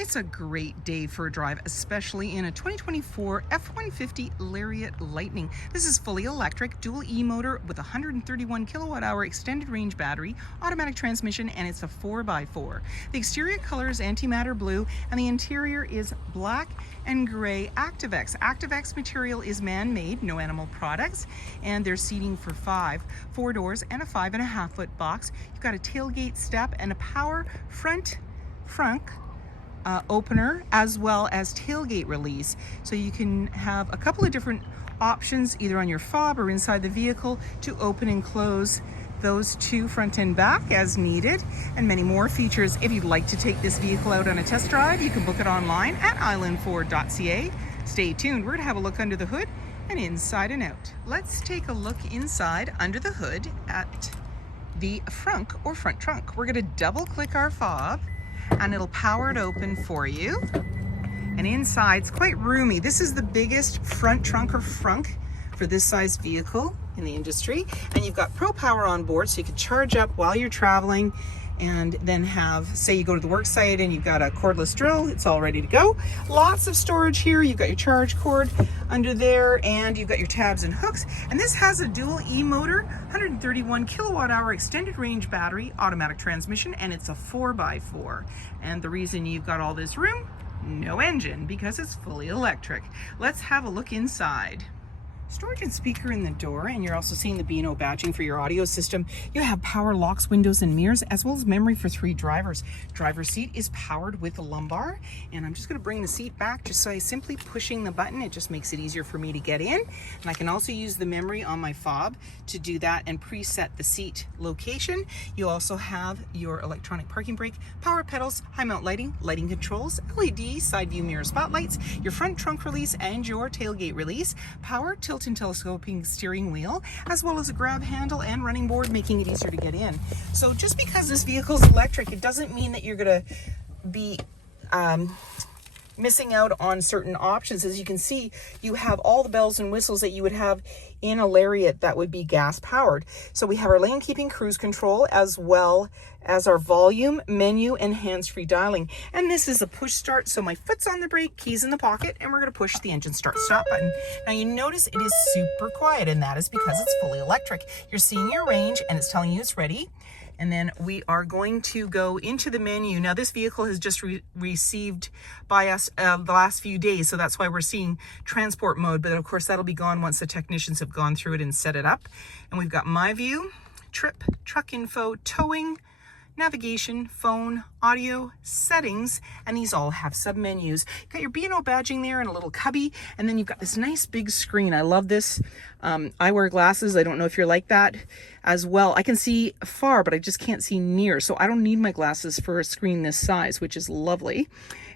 It's a great day for a drive, especially in a 2024 F-150 LARIAT Lightning. This is fully electric, dual E-motor with 131 kilowatt-hour extended range battery, automatic transmission, and it's a 4x4. The exterior color is antimatter blue, and the interior is black and gray ActiveX. ActiveX material is man-made, no animal products, and there's seating for 4 doors, and a 5.5-foot box. You've got a tailgate step and a power front opener, as well as tailgate release. So you can have a couple of different options either on your fob or inside the vehicle to open and close those two, front and back, as needed, and many more features. If you'd like to take this vehicle out on a test drive, you can book it online at islandford.ca. Stay tuned, we're gonna have a look under the hood and inside and out. Let's take a look inside under the hood at the front trunk. We're gonna double click our fob and it'll power it open for you. And inside, it's quite roomy. This is the biggest front trunk or frunk for this size vehicle in the industry. And you've got Pro Power on board, so you can charge up while you're traveling and then have, say you go to the work site and you've got a cordless drill, it's all ready to go. Lots of storage here. You've got your charge cord under there, and you've got your tabs and hooks. And this has a dual E-motor, 131 kilowatt-hour extended range battery, automatic transmission, and it's a 4x4. And the reason you've got all this room, no engine, because it's fully electric. Let's have a look inside. Storage and speaker in the door, and you're also seeing the B&O badging for your audio system. You have power locks, windows, and mirrors, as well as memory for 3 drivers. Driver's seat is powered with a lumbar, and I'm just going to bring the seat back just by simply pushing the button. It just makes it easier for me to get in, and I can also use the memory on my fob to do that and preset the seat location. You also have your electronic parking brake, power pedals, high mount lighting, lighting controls, LED side view mirror spotlights, your front trunk release and your tailgate release, power tilt and telescoping steering wheel, as well as a grab handle and running board, making it easier to get in. So just because this vehicle is electric, it doesn't mean that you're going to be missing out on certain options. As you can see, you have all the bells and whistles that you would have in a LARIAT that would be gas powered. So we have our lane keeping cruise control, as well as our volume, menu, and hands-free dialing. And this is a push start, so my foot's on the brake, keys in the pocket, and we're gonna push the engine start stop button. Now you notice it is super quiet, and that is because it's fully electric. You're seeing your range, and it's telling you it's ready. And then we are going to go into the menu. Now this vehicle has just received by us the last few days, so that's why we're seeing transport mode, but of course that'll be gone once the technicians have gone through it and set it up. And we've got My View, Trip, Truck Info, Towing, Navigation, Phone, Audio, Settings, and these all have sub-menus. You've got your B&O badging there and a little cubby, and then you've got this nice big screen. I love this. I wear glasses. I don't know if you're like that as well. I can see far, but I just can't see near, so I don't need my glasses for a screen this size, which is lovely.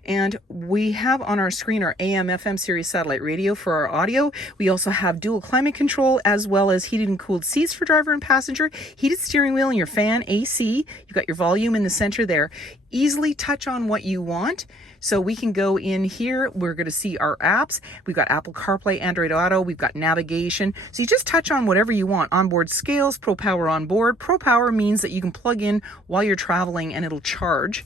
And we have on our screen our AM, FM series satellite radio for our audio. We also have dual climate control, as well as heated and cooled seats for driver and passenger, heated steering wheel and your fan, AC. You've got your volume in the center there. Easily touch on what you want. So we can go in here. We're going to see our apps. We've got Apple CarPlay, Android Auto. We've got navigation. So you just touch on whatever you want. Onboard scales, Pro Power on board. Pro Power means that you can plug in while you're traveling and it'll charge.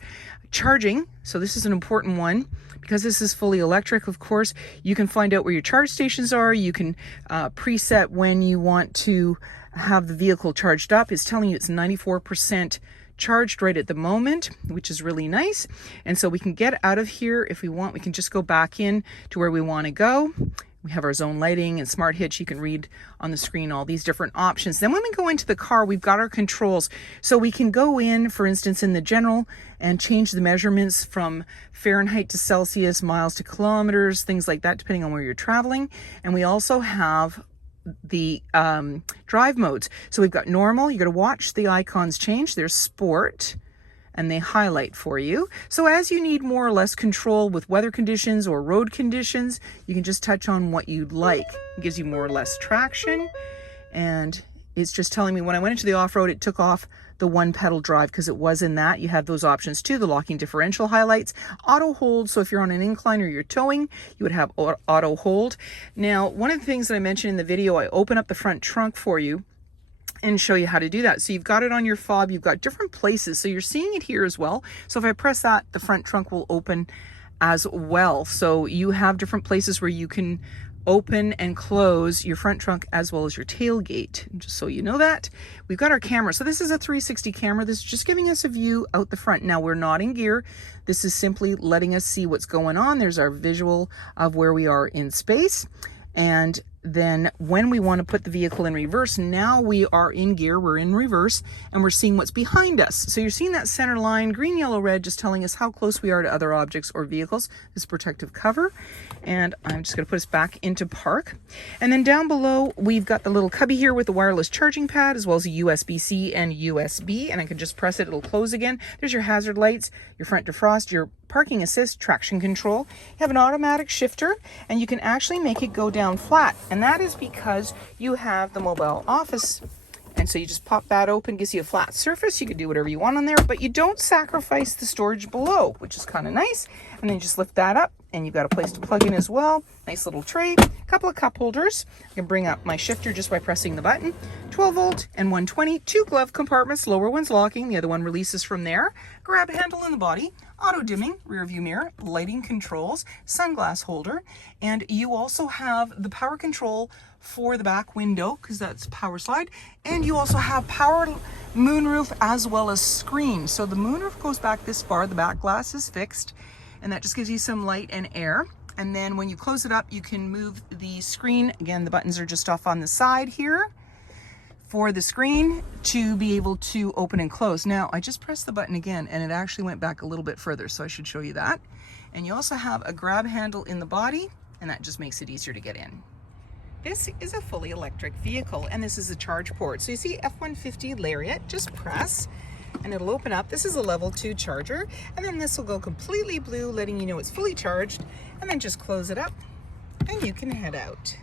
Charging, so this is an important one because this is fully electric. Of course, you can find out where your charge stations are. You can preset when you want to have the vehicle charged up. It's telling you it's 94% charged right at the moment, which is really nice. And so we can get out of here if we want. We can just go back in to where we want to go. We have our zone lighting and smart hitch. You can read on the screen all these different options. Then when we go into the car, we've got our controls. So we can go in, for instance, in the general and change the measurements from Fahrenheit to Celsius, miles to kilometers, things like that, depending on where you're traveling. And we also have the drive modes. So we've got normal. You got to watch the icons change. There's sport, and they highlight for you. So as you need more or less control with weather conditions or road conditions, you can just touch on what you'd like. It gives you more or less traction, and it's just telling me when I went into the off-road, it took off the 1-pedal drive because it was in that. You have those options too. The locking differential highlights, auto hold. So if you're on an incline or you're towing, you would have auto hold. Now, one of the things that I mentioned in the video, I open up the front trunk for you. and show you how to do that. So you've got it on your fob, you've got different places. So you're seeing it here as well. So if I press that, the front trunk will open as well. So you have different places where you can open and close your front trunk as well as your tailgate. Just so you know that. We've got our camera. So this is a 360 camera. This is just giving us a view out the front. Now we're not in gear. This is simply letting us see what's going on. There's our visual of where we are in space. And then when we want to put the vehicle in reverse, now we are in gear, we're in reverse, and we're seeing what's behind us. So you're seeing that center line, green, yellow, red, just telling us how close we are to other objects or vehicles. This protective cover. And I'm just going to put us back into park. And then down below, we've got the little cubby here with the wireless charging pad, as well as a USB-C and USB. And I can just press it, it'll close again. There's your hazard lights, your front defrost, your parking assist, traction control. You have an automatic shifter, and you can actually make it go down flat. And that is because you have the mobile office. And so you just pop that open, gives you a flat surface. You can do whatever you want on there, but you don't sacrifice the storage below, which is kind of nice. And then you just lift that up, and you've got a place to plug in as well. Nice little tray, a couple of cup holders. I can bring up my shifter just by pressing the button. 12 volt and 120, 2 glove compartments, lower one's locking, the other one releases from there. Grab handle in the body, auto dimming, rear view mirror, lighting controls, sunglass holder, and you also have the power control for the back window, because that's power slide, and you also have power moonroof as well as screen. So the moonroof goes back this far, the back glass is fixed, and that just gives you some light and air. And then when you close it up, you can move the screen. Again, the buttons are just off on the side here for the screen to be able to open and close. Now, I just pressed the button again, and it actually went back a little bit further, so I should show you that. And you also have a grab handle in the body, and that just makes it easier to get in. This is a fully electric vehicle, and this is a charge port. So you see F-150 LARIAT, just press and it'll open up. This is a level 2 charger, and then this will go completely blue, letting you know it's fully charged, and then just close it up and you can head out.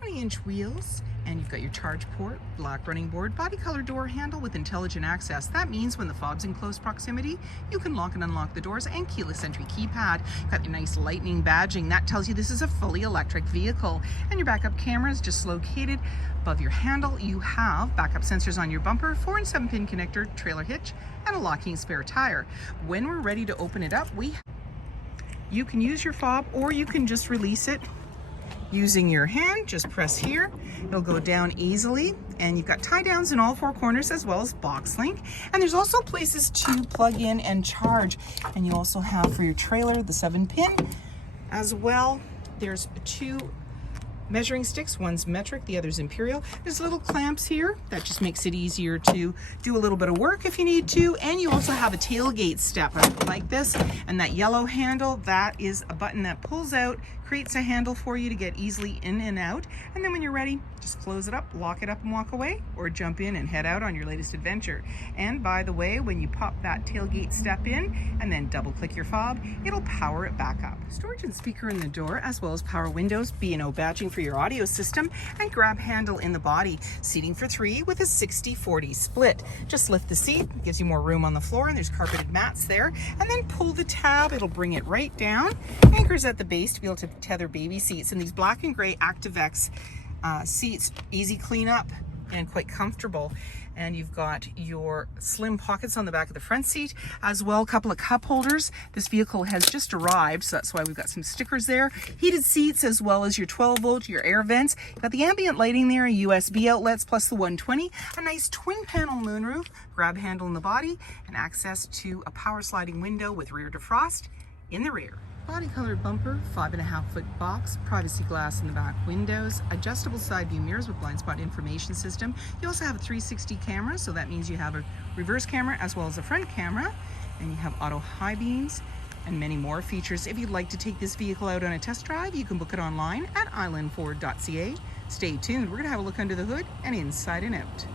20-inch wheels, and you've got your charge port, black running board, body color door handle with intelligent access. That means when the fob's in close proximity, you can lock and unlock the doors, and keyless entry keypad. You've got your nice lightning badging. That tells you this is a fully electric vehicle. And your backup camera is just located above your handle. You have backup sensors on your bumper, 4 and 7 pin connector, trailer hitch, and a locking spare tire. When we're ready to open it up, you can use your fob, or you can just release it using your hand. Just press here, it'll go down easily, and you've got tie downs in all 4 corners as well as box link. And there's also places to plug in and charge, and you also have for your trailer the 7 pin as well. There's 2 measuring sticks, one's metric, the other's imperial. There's little clamps here that just makes it easier to do a little bit of work if you need to. And you also have a tailgate step like this, and that yellow handle, that is a button that pulls out, creates a handle for you to get easily in and out. And then when you're ready, just close it up, lock it up and walk away, or jump in and head out on your latest adventure. And by the way, when you pop that tailgate step in and then double click your fob, it'll power it back up. Storage and speaker in the door, as well as power windows, B&O badging for your audio system, and grab handle in the body. Seating for 3 with a 60-40 split. Just lift the seat, gives you more room on the floor, and there's carpeted mats there. And then pull the tab, it'll bring it right down. Anchors at the base to be able to tether baby seats. And these black and gray ActiveX seats, easy cleanup and quite comfortable. And you've got your slim pockets on the back of the front seat, as well a couple of cup holders. This vehicle has just arrived, so that's why we've got some stickers there. Heated seats, as well as your 12 volt, your air vents. You've got the ambient lighting there, USB outlets, plus the 120, a nice twin panel moonroof, grab handle in the body, and access to a power sliding window with rear defrost in the rear. Body colored bumper, 5.5-foot box, privacy glass in the back windows, adjustable side view mirrors with blind spot information system. You also have a 360 camera, so that means you have a reverse camera as well as a front camera, and you have auto high beams and many more features. If you'd like to take this vehicle out on a test drive, you can book it online at islandford.ca. Stay tuned, we're going to have a look under the hood and inside and out.